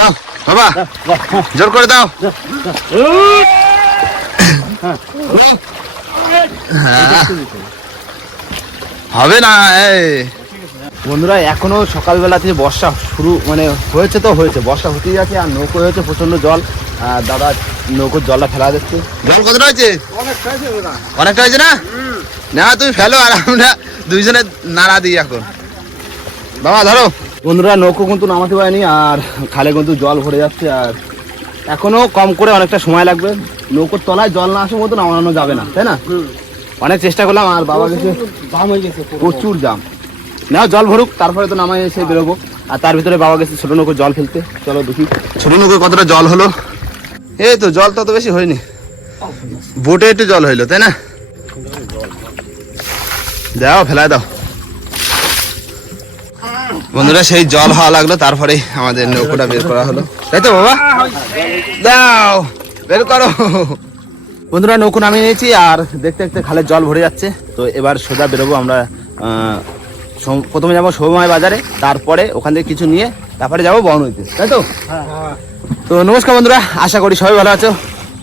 দাও বাবা জোর করে দাও। হ্যাঁ। হবে না এই। বন্ধুরা এখনও সকালবেলা থেকে বর্ষা শুরু মানে হয়েছে তো হয়েছে বর্ষা হতেই যাচ্ছে আর নৌকো হয়েছে প্রচণ্ড জল। আর দাদা নৌকোর জলটা ফেলা দিচ্ছে জল কতটা হয়েছে? অনেকটা হয়েছে না? না তুমি ফেলো আর আমরা দুইজনে নাড়া দিই এখন। বাবা ধরো। বন্ধুরা নৌকো কিন্তু নামাতে পারেনি আর খালে কিন্তু জল ভরে যাচ্ছে আর এখনও কম করে অনেকটা সময় লাগবে। নৌকোর তলায় জল না আসা মতো নামানো যাবে না তাই না? অনেক চেষ্টা করলাম আর বাবা গেছে। প্রচুর জাম। নাও জল ভরুক তারপরে তো নামাই এসে বেরোবো। আর তার ভিতরে বাবা গেছে ছোট নৌকো জল ফেলতে। চলো দেখি। ছোট নৌকো কতটা জল হলো? এই তো জল তত বেশি হয়নি। বোটে একটু জল হইল তাই না? দাও ফেলায় দাও। বন্ধুরা, সেই জল হওয়া লাগল, তারপরে আমাদের নৌকোটা বের করা হলো। তাই তো, বাবা? দাও, বের করো। বন্ধুরা, নৌকো নামিয়ে নিয়েছি, আর দেখতে দেখতে খালের জল ভরে যাচ্ছে। তো এবার সোজা বেরোবো আমরা প্রথমে যাব সময় বাজারে, তারপরে ওখান থেকে কিছু নিয়ে, তারপরে যাব বনইতে তাই তো? তো নমস্কার বন্ধুরা, আশা করি সবাই ভালো আছো।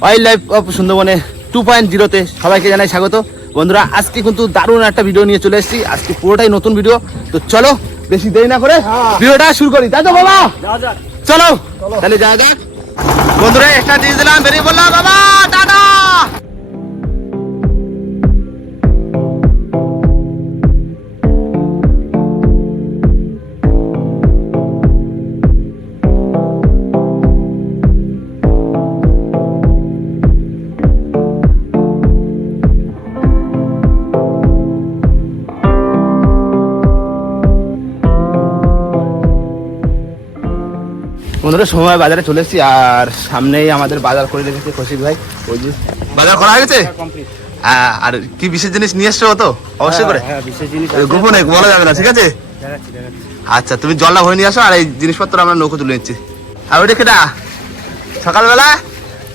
ওয়াইল্ড লাইফ অফ সুন্দরবনে টু পয়েন্ট জিরোতে সবাইকে জানাই স্বাগত। বন্ধুরা, আজকে কিন্তু দারুণ একটা ভিডিও নিয়ে চলে এসেছি। আজকে পুরোটাই নতুন ভিডিও তো চলো বেশি দেরি না করে ভিডিওটা শুরু করি। তাই তো বাবা চলো। তাহলে যা যাক। বন্ধুরা একটা দিয়ে দিলাম বেরিয়ে বললাম বাবা টাটা বন্ধুরা সময় বাজারে চলে এসেছি আর সামনেই আমাদের বাজার করে রেখেছে কৌশিক ভাই। ওই যে বাজার করা হয়ে গেছে? হ্যাঁ, আর কি বিশেষ জিনিস নিয়ে এসছো তো? অবশ্যই করে। হ্যাঁ বিশেষ জিনিস এই গোপনে বলা যাবে না ঠিক আছে? আচ্ছা তুমি জলটা ভরে নিয়ে আসো আর এই জিনিসপত্র আমরা নৌকো তুলে নিচ্ছি। আর ওই রেখে না সকালবেলা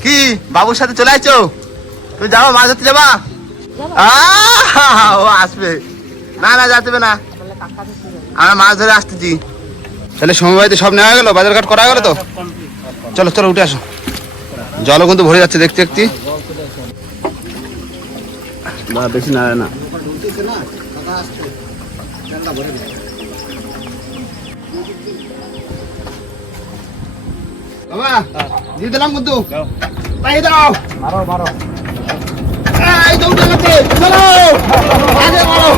কি বাবুর সাথে চলে আসছো তুমি যাব মাছ ধরতে যাবা? ও আসবে। না না যাতে না। আমরা মাছ ধরে আসতেছি। তাহলে সমবায়তে সব নেওয়া গেল? বাজার ঘাট করা গেল তো? চলো চলো উঠে আসো। জলও কিন্তু ভরে যাচ্ছে দেখতে দেখতে। বা বেশি না না। বাবা দিয়ে দিলাম কিন্তু। পাই দাও। মারো মারো। এই দৌড়ে চলো। আগে মারো।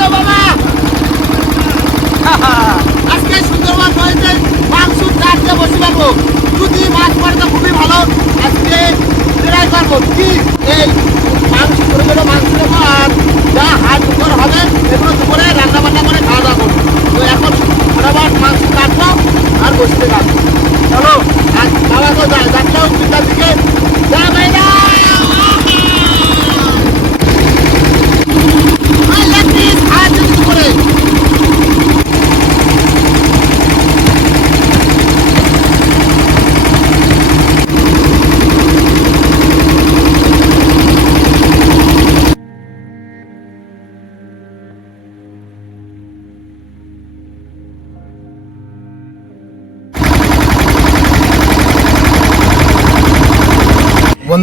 তো বাবা আজকে মাংস চার বসে পারব। যদি মাছ পড়ে খুবই ভালো। আজকে এই, মাংস করে গেলে মাংস নেব আর যা হাত উপর হবে এগুলো দুপুরে রান্না বান্না করে খাওয়া দাওয়া তো এখন ফটাফট মাংস কাটবো আর বসতে কাটবো চলো, আর বাবা তো যায় বিদ্যার দিকে। যা ভাইরা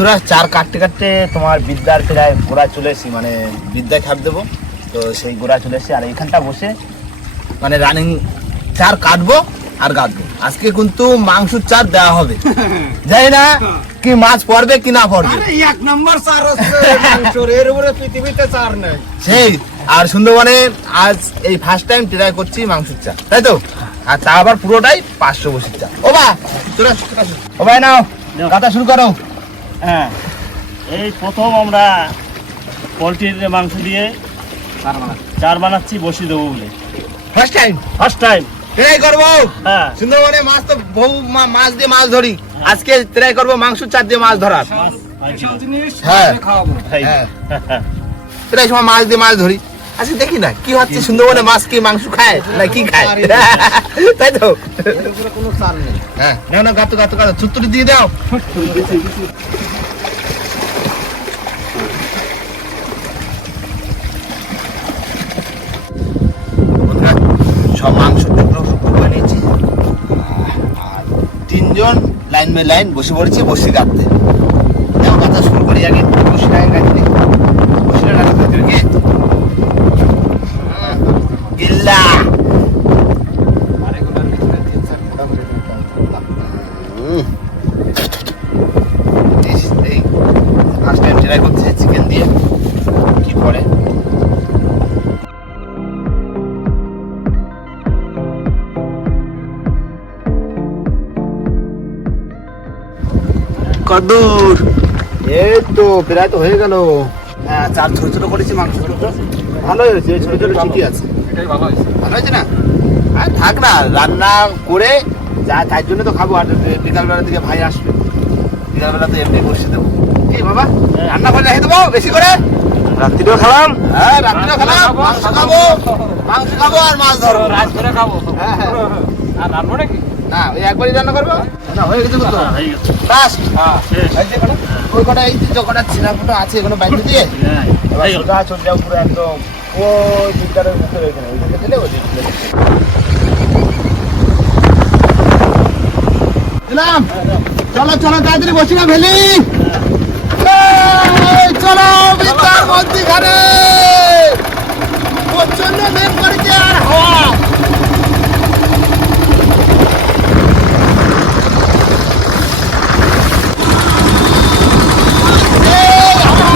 বন্ধুরা চার কাটতে কাটতে তোমার বিদ্যার প্রায় গোড়া চলে এসেছি মানে বিদ্যায় খাপ দেবো। তো সেই গোড়া চলে এসেছি আর এইখানটা বসে মানে রানিং চার কাটবো আর গাঁদবো। আজকে কিন্তু মাংসর চার দেওয়া হবে। যাই না কি মাছ পড়বে কি না পড়বে। এক নম্বর চার এর উপরে পৃথিবীতে চার নেই। সেই আর সুন্দরবনে আজ এই ফার্স্ট টাইম ট্রাই করছি মাংসের চা তাই তো? আর তা আবার পুরোটাই পাঁচশো বসির চা ও বা। ও ভাই নাও কাটা শুরু করো। হ্যাঁ। এই প্রথম আমরা পোলট্রির মাংস দিয়ে চার বানাচ্ছি। বসিয়ে দেবো বলে। First time first time try করব? হ্যাঁ। সুন্দরবনে মাছ তো বহু মাছ দিয়ে মাছ ধরি। আজকে ট্রাই করব মাংস চার দিয়ে মাছ ধরার। হ্যাঁ। তাই। হ্যাঁ। প্রায় সময় মাছ দিয়ে মাছ ধরি। আজকে দেখি না কি হচ্ছে? সুন্দরবনে মাছ কি মাংস খায় না কি খায়? তাই তো। কোনো চাল নেই। হ্যাঁ না না গাতো গাতো গাতো ছুত্তুরি দিয়ে দাও। সব মাংস টুকরো করে নিয়েছি। আর তিনজন লাইন বাই লাইন বসে পড়েছি বসে কাটতে কথা শুরু করি আগে বসে কাটতে বসে কাটতে কদূর এই তো প্রায় তো হয়ে গেল। হ্যাঁ চার ছোট ছোট করেছি মাংস। ভালোই হয়েছে এই ছোট ছোট ঠিকই আছে। এটাই ভালো হয়েছে। ভালো হয়েছে না? আর থাক না রান্না করে যা তার জন্য তো খাব। আর বিকালবেলা থেকে ভাই আসবে। বিকালবেলা তো এমনি বসে দেবো। কি বাবা রান্না করে রেখে দেবো বেশি করে? রাত্রিও খেলাম। হ্যাঁ রাত্রিও খেলাম। মাংস খাব। মাংস খাব। আর মাছ ধরবো। রাত করে খাব। হ্যাঁ হ্যাঁ। আর রান্না নাকি না ওই একবারই রান্না করব? না হয়ে গেছে তো? হ্যাঁ, গেছে। বাস। হ্যাঁ শেষ। এই যে কটা, ওই কটা এই যে কটা ছিনা ফুটো আছে এগুলো বাইরে দিয়ে? এবার গেল। সোজা চলে যাও পুরো একদম। ওই দুটারের মুখে ওইখানে ওইখানে দিলে ওই দিলাম। চলো চলো তাড়াতাড়ি বসি না ভেলি। চলো বিদ্যার মধ্যিখানে প্রচণ্ড মেঘ করেছে আর হাওয়া এই, এই, হাওয়া।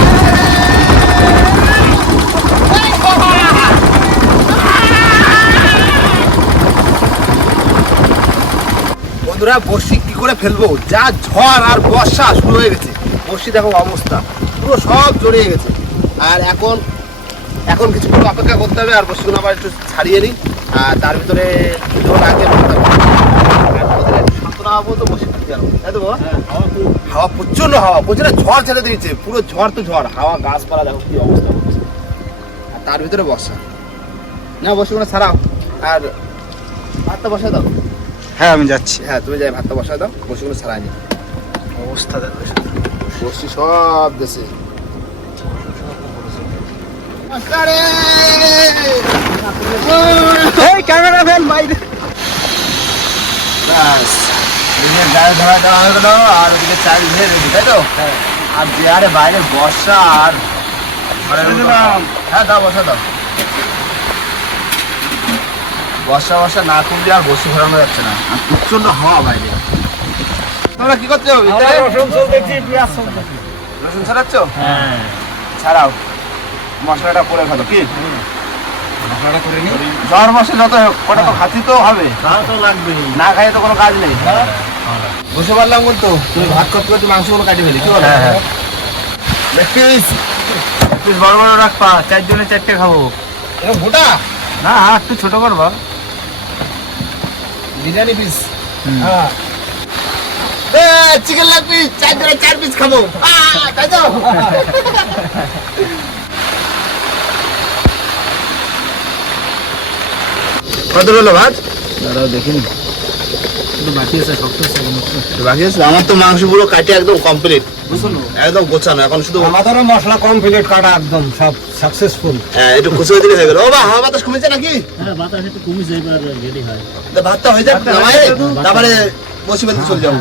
বন্ধুরা বর্ষি কি করে ফেলব? যা ঝড় আর বর্ষা শুরু হয়ে গেছে। বর্ষি দেখো অবস্থা। পুরো সব জড়িয়ে গেছে। আর এখন এখন কিছু কিছুক্ষণ অপেক্ষা করতে হবে আর বর্ষিগুলো আবার একটু ছাড়িয়ে নিই। আর তার ভিতরে কিছুক্ষণ আগে তাই হাওয়া প্রচণ্ড হাওয়া প্রচণ্ড ঝড় ছেড়ে দিয়েছে। পুরো ঝড় তো ঝড় হাওয়া গাছপালা দেখো কি অবস্থা হচ্ছে। আর তার ভিতরে বর্ষা। না বর্ষিগুলো ছাড়াও। আর ভাতটা বসা দাও। হ্যাঁ আমি যাচ্ছি। হ্যাঁ তুমি যাই ভাতটা বসায় দাও বসিগুলো ছাড়াই নি অবস্থা দেখো। বসছি সব দেশে। এই ক্যামেরাম্যান বাইরে। ব্যাস এদিকে গায়ে ধরা দেওয়া হয়ে গেল আর ওদিকে চাল ধুয়ে রেডি তাই তো? আর যে আরে বাইরে বর্ষা আর হ্যাঁ দাও বসা দাও। বর্ষা বর্ষা না কমলে আর বসে ঘোরানো যাচ্ছে না। আর প্রচণ্ড হাওয়া বাইরে। তোমরা কি করছ? রসুন চলতেছি, পেঁয়াজ চলতেছি। রসুন ছাড়াচ্ছ? হ্যাঁ। ছাড়াও। মশলাটা করে ফেলো কি? মশলাটা করে নি। জ্বর বসে যত হোক ওটা তো খাতি তো হবে। তা তো লাগবেই। না খাইয়ে তো কোনো কাজ নেই। বসে পারলাম বলতো তুমি ভাত করতে করতে মাংসগুলো কাটি ফেলি কি বলো? দেখিস পিস বড় বড় রাখবা। চারজনে চারটে খাব। এটা গোটা? না একটু ছোট করবা। বিরিয়ানি পিস হ্যাঁ। চিকেন লেগ পিস চার জনে চার পিস খাব। তাই তো? কত হলো ভাত? দাঁড়াও দেখিনি। বাকি আছে শক্ত আছে বাকি আছে? আমার তো মাংস পুরো কাটে একদম কমপ্লিট একদম গোছানো এখন শুধু আমাদেরও মশলা কমপ্লিট কাটা একদম সব সাকসেসফুল হ্যাঁ একটু কুচুয়ে দিলে হয়ে গেল। ও বা হাওয়া বাতাস কমেছে নাকি? হ্যাঁ বাতাস একটু কমিছে এবার রেডি হয়। ভাতটা হয়ে যাক নামাই। তারপরে বসে ফেলতে চলে যাব।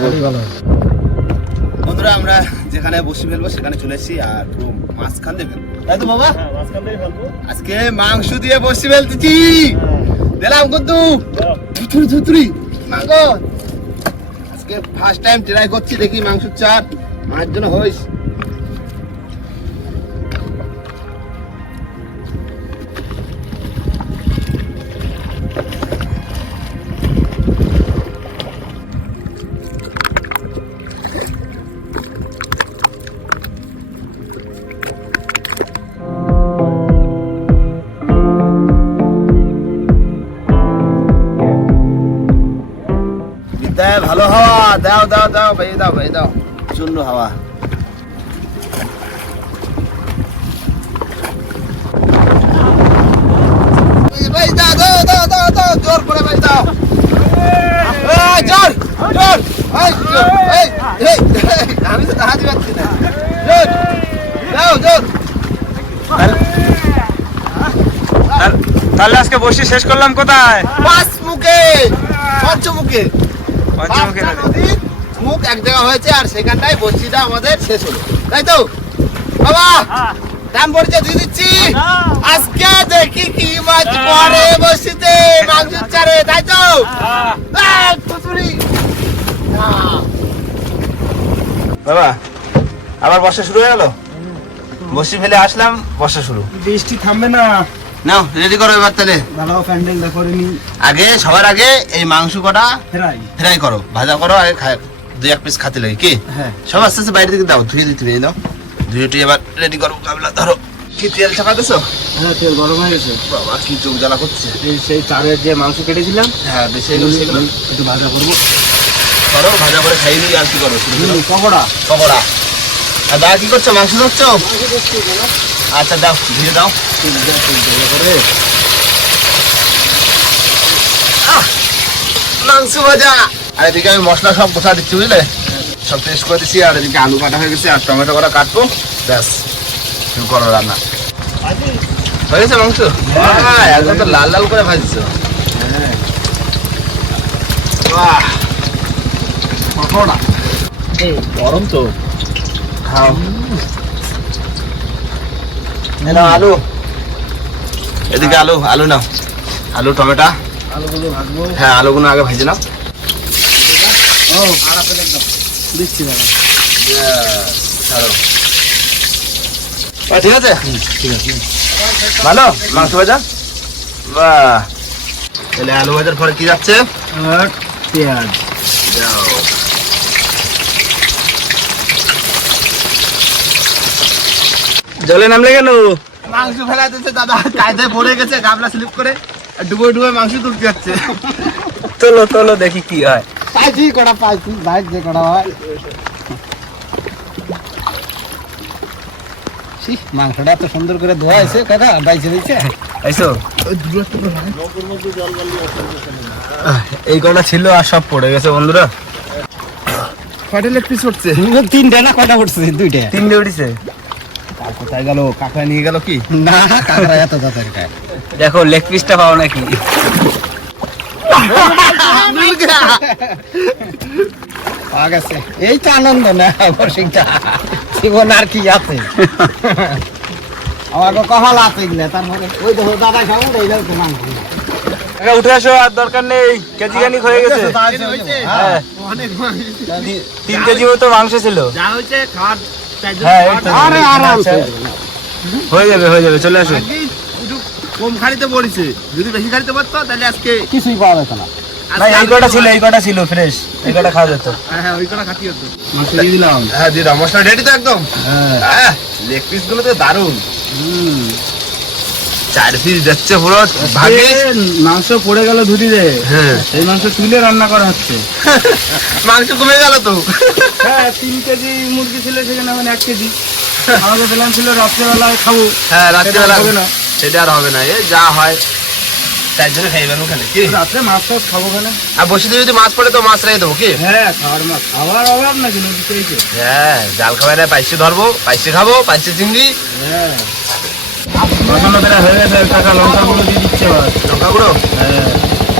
বন্ধুরা আমরা যেখানে বসে ফেলব সেখানে চলে এসেছি আর পুরো মাঝখান দিয়ে ফেলব। তাই তো বাবা? হ্যাঁ আজকে মাংস দিয়ে বসে ফেলতেছি। দিলাম কিন্তু ধুতুরি ধুতুরি। মাংস আজকে ফার্স্ট টাইম ট্রাই করছি দেখি মাংস চাট মায়ের জন্য হইস দাও দাও দাও ভাই দাও ভাই দাও শূন্য হাওয়া ভাই দাও দাও দাও দাও দাও জোর করে ভাই দাও এই, জোর জোর এই, জোর, এই, এই, এই, আমি তো দাঁড়াতে পারছি না জোর দাও জোর তাহলে আজকে বসে শেষ করলাম কোথায় পাঁচ মুখে পঞ্চমুখে পঞ্চমুখী পাঁচটা নদী। মুখ এক জায়গা হয়েছে আর সেখানটায় বস্তিটা আমাদের শেষ হলো। তাই তো? বাবা দাম পড়েছে দিয়ে দিচ্ছি। আজকে দেখি কি মাছ পড়ে বসিতে মাংস চারে তাই তো। আহ। বাবা আবার বর্ষা শুরু হয়ে গেল? বসি ফেলে আসলাম বর্ষা শুরু। বৃষ্টি থামবে না। নাও রেডি করো এবার তাহলে। ভালো প্যান্ডেলটা করে নি। আগে সবার আগে এই মাংস কটা ফেরাই। ফ্রাই করো ভাজা করো আগে খায়। দুই এক পিস খাতে লাগে কি? হ্যাঁ। সব আস্তে আস্তে বাইরে থেকে দাও ধুয়ে দিতে হবে দাও ধুয়ে টুয়ে এবার রেডি করো কাবলা ধরো। কি তেল চাপাতেছো হ্যাঁ তেল গরম হয়ে গেছে। বাবা কি চোখ জ্বালা করছে সেই চারের যে মাংস কেটেছিলাম হ্যাঁ সেগুলো। একটু ভাজা করব। করো ভাজা করে খাইয়ে দিই আর কি করো পকোড়া। পকোড়া। আর দা কি করছ? মাংস ধরছ? আচ্ছা দাও ধুয়ে দাও। করে। মাংস ভাজা। আর এদিকে আমি মশলা সব কোথা দিচ্ছি বুঝলে? সব টেস্ট করে দিচ্ছি আর এদিকে আলু কাটা হয়ে গেছে আর টমেটো করা কাটবো। ব্যাস শুরু করো রান্না। হয়ে গেছে মাংস? হ্যাঁ একদম তো লাল লাল করে ভাজছো। বাহ পকোড়া। গরম তো। খাও। নাও আলু। এদিকে আলু আলু নাও। আলু টমেটো। আলুগুলো ভাজবো। হ্যাঁ আলুগুলো আগে ভেজে নাও ও ভাড়া ফেলে একদম দিচ্ছি দাদা ঠিক আছে ঠিক আছে ভালো? মাংস ভাজা? বাহ। তাহলে আলু ভাজার পরে কি যাচ্ছে? আর পেঁয়াজ। জলে নামলে কেন? মাংস ফেলা দিচ্ছে দাদা কায়দায় পড়ে গেছে গাবলা স্লিপ করে আর ডুবো ডুবো মাংস তুলতে যাচ্ছে। চলো চলো দেখি কি হয়। পাইছি কটা পাইছি ভাই যে কটা হয়। মাংসটা এত সুন্দর করে ধোয়া হয়েছে কাকা বাইছে দিচ্ছে আইসো। এই কটা ছিল আর সব পড়ে গেছে বন্ধুরা। কয়টা লেগ পিস উঠছে? তিনটা না কটা উঠছে? দুইটা। তিনটে উঠিছে। কোথায় গেল? কাকা নিয়ে গেল কি? না কাকা এত তাড়াতাড়ি দেখো লেগ পিসটা পাও নাকি? পাওয়া গেছে এই তো আনন্দ না বসিংটা জীবন আর কি আছে? আমাকে কপাল আছে তারপরে ওই দেখো দাদা খাব মাংস উঠে আসো আর দরকার নেই। কেজি খানিক হয়ে গেছে। হ্যাঁ। তিন কেজি মতো মাংস ছিল। হ্যাঁ হয়ে যাবে হয়ে যাবে চলে আসো কম খাড়িতে পড়েছে। যদি বেশি খাড়িতে পারতো তাহলে আজকে কিছুই পাওয়া যেত না। না এই কটা ছিল এই কটা ছিল ফ্রেশ এই কটা খাওয়া যেত। হ্যাঁ হ্যাঁ ওই কটা খাতি হতো। মাংস দিয়ে দিলাম। হ্যাঁ দিদা মশলা রেডি তো একদম। লেগ পিসগুলো তো দারুণ। চার পিস যাচ্ছে পুরো ভাগে। মাংস পড়ে গেল ধুটিতে হ্যাঁ। সেই মাংস তুলে রান্না করা হচ্ছে। মাংস কমে গেল তো। হ্যাঁ তিন কেজি মুরগি ছিল সেখানে এখন এক কেজি। আমাকে প্ল্যান ছিল রাত্রেবেলায় খাব। হ্যাঁ রাত্রিবেলা। না। সেটা আর হবে না। এ যা হয় তার জন্য খাইবেন ওখানে কি? রাত্রে মাছ টাছ খাব কেন? আর বসে যদি মাছ পড়ে তো মাছ রেখে দেবো কি? হ্যাঁ খাওয়ার মাছ। খাওয়ার অভাব নাকি নদীতে হ্যাঁ জাল খাবার পাইসে ধরবো পাইসে খাব পাইসে চিংড়ি। হ্যাঁ। মশলা বেড়া হয়ে গেছে লঙ্কা গুলো দিয়ে দিচ্ছে আবার। লঙ্কা গুঁড়ো হ্যাঁ।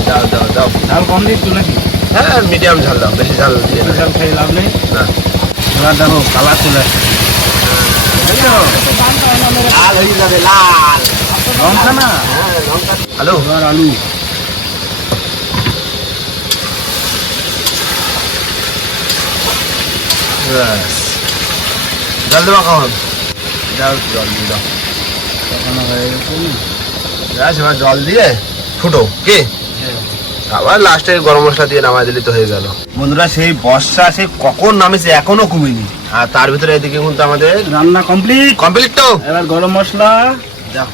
দাও দাও দাও। ঝাল কম দিচ্ছ নাকি? হ্যাঁ মিডিয়াম ঝাল দাও বেশি ঝাল দিয়ে ঝাল খাই লাভ নেই? না। এবার দেখো কালার চলে আসছে। লাল হয়ে যাবে লাল। লঙ্কা না হ্যালো? আলু জল দেবো কখন যাও জল দিয়ে দাও। কখনো হয়ে গেছে? এবার জল দিয়ে ফুটো। কি? আবার লাস্টে গরম মশলা দিয়ে নামাই দিলে তো হয়ে গেল। বন্ধুরা সেই বর্ষা সেই কখন নামেছে এখনও কমেনি আর তার ভিতরে এদিকে কিন্তু আমাদের রান্না কমপ্লিট কমপ্লিট তো। এবার গরম মশলা। যাও।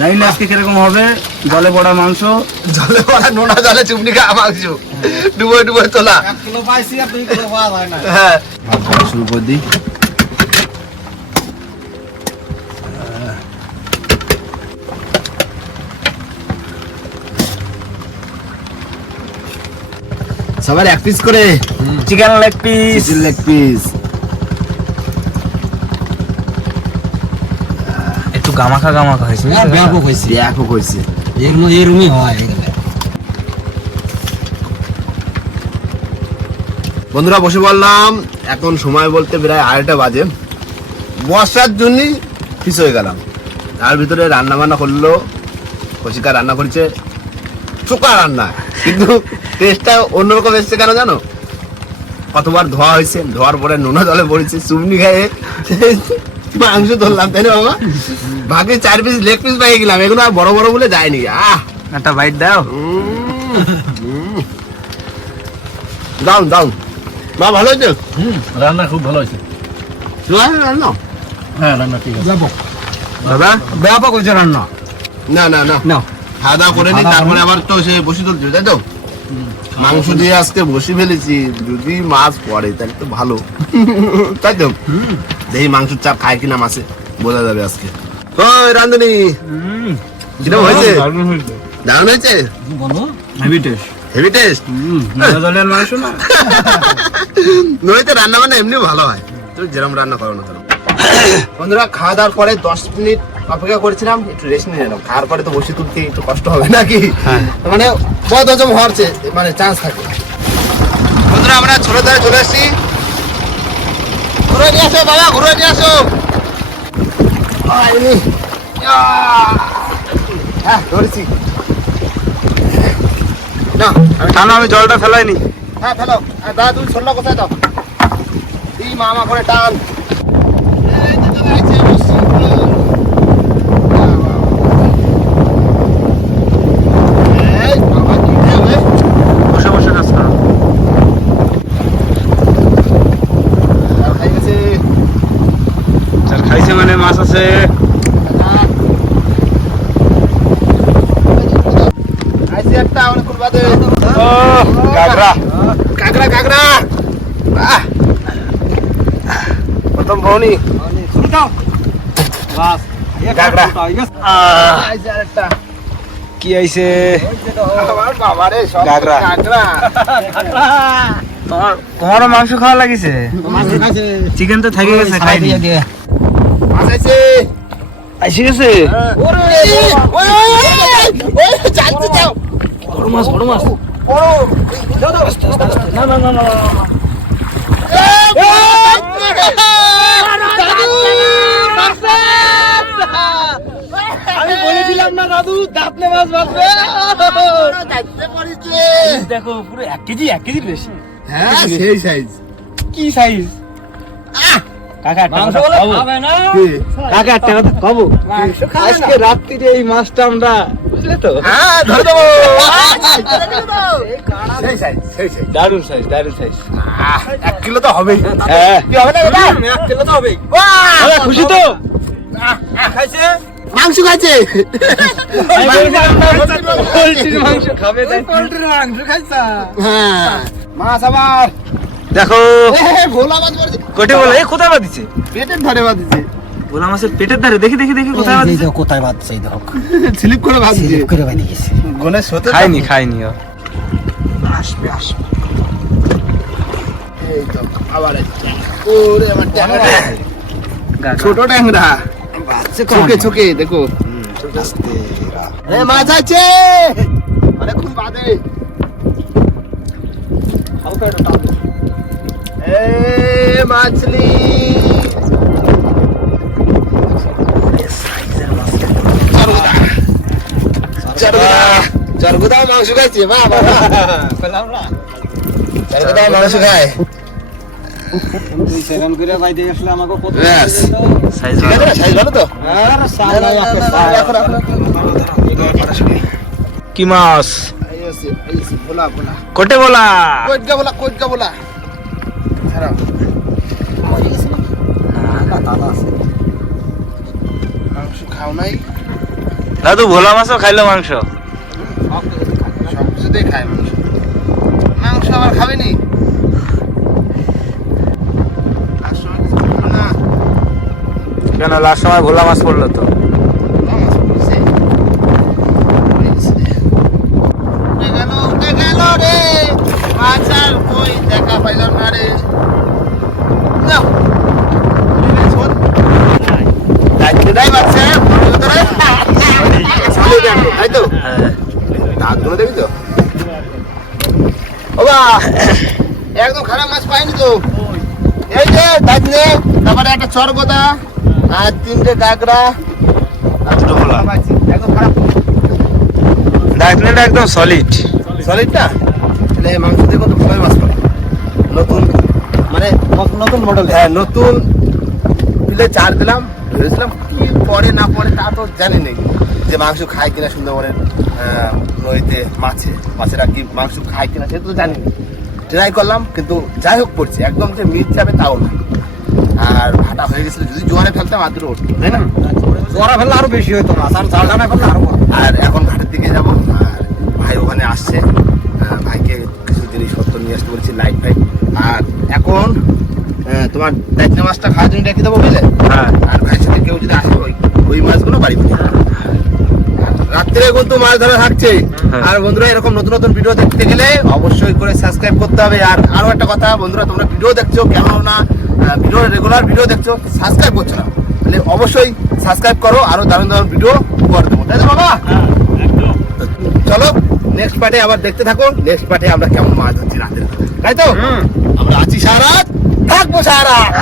জানি না আজকে কীরকম হবে? জলে পড়া মাংস? জলে পড়া নোনা জলে খাওয়া মাংস। ডুবো ডুবো তোলা। এক কিলো পাইছি আর দুই কিলো পাওয়া যায় না। হ্যাঁ। শুরু করে দিই। সবার এক পিস করে। Chicken leg piece leg piece গামাখা গামাখা হয়েছে ব্যাপক হয়েছে ব্যাপক হয়েছে। এগুলো এরমই হয় এগুলো বন্ধুরা বসে বললাম এখন সময় বলতে প্রায় আড়াইটা বাজে। বর্ষার জন্যই হয়ে গেলাম। তার ভিতরে রান্না বান্না করল কষিকা রান্না করছে চোকা রান্না। কিন্তু টেস্টটা অন্যরকম এসছে কেন জানো? কতবার ধোয়া হয়েছে ধোয়ার পরে নোনা জলে পড়েছে চুমনি খেয়ে। মাংস ধরলাম তাই না বাবা? ভাগে চার পিস লেগ পিস পেয়ে গেলাম এগুলো আর বড় বড় বলে যায়নি আহ! একটা বাইট দাও। দাউন দাউন মা ভালো হয়েছে? রান্না খুব ভালো হয়েছে। রান্না? হ্যাঁ রান্না ঠিক আছে। দাদা? ব্যাপক হয়েছে রান্না। না না না। না খাওয়া দাওয়া করে নি তারপরে আবার তো সে বসি তুলছে তাই তো? মাংস দিয়ে আজকে বসি ফেলেছি যদি মাছ পড়ে তাহলে তো ভালো। তাই তো? দেখি মাংসের চাপ খায় কিনা মাছে বোঝা যাবে আজকে। ওই রান্ধনি কীরকম হয়েছে? দারুণ হয়েছে। হেভি টেস্ট হেভি টেস্ট মাংস না। নইতে রান্না বান্না এমনি ভালো হয়। তুমি যেরকম রান্না করো না বন্ধুরা খাওয়া দাওয়ার পরে দশ মিনিট অপেক্ষা করেছিলাম একটু রেস্ট নিয়ে নিলাম। খাওয়ার পরে তো বসে তুলতে একটু কষ্ট হবে নাকি? মানে বদ হজম হওয়ার মানে চান্স থাকে। বন্ধুরা আমরা ছোট ধারে চলে এসেছি। ঘুরে নিয়ে আসো বাবা ঘুরে নিয়ে আসো। হ্যাঁ ধরেছি। না আমি টানো আমি জলটা ফেলাইনি। হ্যাঁ ফেলো। আর দাদা তুমি ছোট্ট কোথায় দাও এই মামা করে টান এই যে চলে আসছে, বসছি। এই বাবা, কি রে ভাই? বসে বসে কাজ করো আর খাই গেছে। চার খাইছে মানে মাছ আছে খাইছি একটা, অনেকক্ষণ বাদে। ও গাগরা কাঁকড়া, কাঁকড়া। বাহ। প্রথম। কি আইছে? তোমারও মাংস খাওয়া লাগিছে? চিকেন তো থেকে গেছে খাইনি। মাছ আইছে। আইসে গেছে ওরে, ওই, ওই, ওই, ওই, যাও। বড় মাছ বড় মাছ বড়। না না না না আমি বলেছিলাম না দাদু দাঁতলে মাছ বাঁচবে দেখো পুরো এক কেজি এক কেজির বেশি হ্যাঁ সেই সাইজ কি সাইজ কাকা একটা কথা খাব কাকা একটা কথা খাব আজকে রাত্রিরে এই মাছটা আমরা বুঝলে তো? ধরে দেবো। সেই সাইজ সেই সাইজ দারুণ সাইজ দারুণ সাইজ এক কিলো তো হবেই। কি হবে না দাদা? এক কিলো তো হবেই। খুশি তো? খাইছে? মাংস খাইছে? পোলট্রির মাংস খাবে তাই হ্যাঁ। মাছ আবার। দেখো। এ, কোটে বলে? এই কোথায় বাদিছে পেটের ধরে বাঁধিছে। ভোলা মাছের পেটের ধারে? দেখি দেখি দেখি কোথায় বাদিছে কোথায় সেই দেখো। স্লিপ করে বাঁধিছে। করে বাইরে গেছে গণেশ হতে খাইনি খাইনি ও। আসবে আসবে। এই তো আবার ওরে আমার ট্যাংরা। ছোট ট্যাংরা। ছোকে ছোকে দেখো। মাছ আছে। অনেকক্ষণ বাদে এ মাছলি চরগুদা মাংস খাইছে মা বাবা চরগুদা খায়। কি মাছ? এই বলা আছে, বোলা, বোলা। কইটকা বোলা। মাংস খাও নাই? দাদু ভোলা মাছও খাইলো মাংস? সব কিছুতেই খায় মাংস। মাংস আবার খাবে নি? না? কেন লাস্ট সময় ভোলা মাছ পড়ল তো মাছ পড়ছে। উঠে গেল উঠে গেল রে মাছ আর কই দেখা পাইল না রে যাও দায়িত্বটাই বাচ্চা তাই তো দাঁতগুলো দেখবি তো ও বা একদম খারাপ মাছ পাইনি তো। এই যে দাঁত তারপরে একটা চরগোদা আর তিনটে কাঁকড়া। আর দুটো ভোলা। একদম খারাপ। ডাকনেটা একদম সলিড সলিডটা তাহলে এই মাংস দিয়ে কত ভালোই মাছ পাবে? নতুন মানে নতুন মডেল হ্যাঁ নতুন। দিলে চার দিলাম ভেবেছিলাম কি পরে না পরে তা তো জানি নেই। যে মাংস খায় কিনা সুন্দরবনের নদীতে মাছে মাছেরা কি মাংস খায় কিনা সেটা তো জানি না। ট্রাই করলাম কিন্তু যাই হোক পড়ছে একদম যে মিট যাবে তাও না। আর ভাটা হয়ে গেছিল যদি জোয়ারে ফেলতাম আদ্র উঠতো তাই না? জোড়া ফেললে আরও বেশি হইতো মাছ আর জাল টানা ফেললে আরও আর এখন ঘাটের দিকে যাব আর ভাই ওখানে আসছে। ভাইকে কিছু জিনিসপত্র নিয়ে আসতে বলছি লাইট ফাইট আর এখন তোমার দায়িত্ব মাছটা খাওয়ার জন্য রেখে দেবো বুঝলে? হ্যাঁ। আর ভাইয়ের সাথে কেউ যদি আসে ওই ওই মাছগুলো বাড়ি। রাত্রে কিন্তু মাছ ধরা থাকছে। হ্যাঁ। আর বন্ধুরা এরকম নতুন নতুন ভিডিও দেখতে গেলে অবশ্যই করে সাবস্ক্রাইব করতে হবে। আর আরও একটা কথা বন্ধুরা তোমরা ভিডিও দেখছ কেন না ভিডিও রেগুলার ভিডিও দেখছ সাবস্ক্রাইব করছ না। তাহলে অবশ্যই সাবস্ক্রাইব করো আরও দারুণ দারুণ ভিডিও করে দেবো। তাই তো বাবা? হ্যাঁ চলো নেক্সট পার্টে আবার দেখতে থাকো। নেক্সট পার্টে আমরা কেমন মাছ ধরছি রাতের তাই তো? আমরা আছি সারা রাত। থাকব সারা রাত।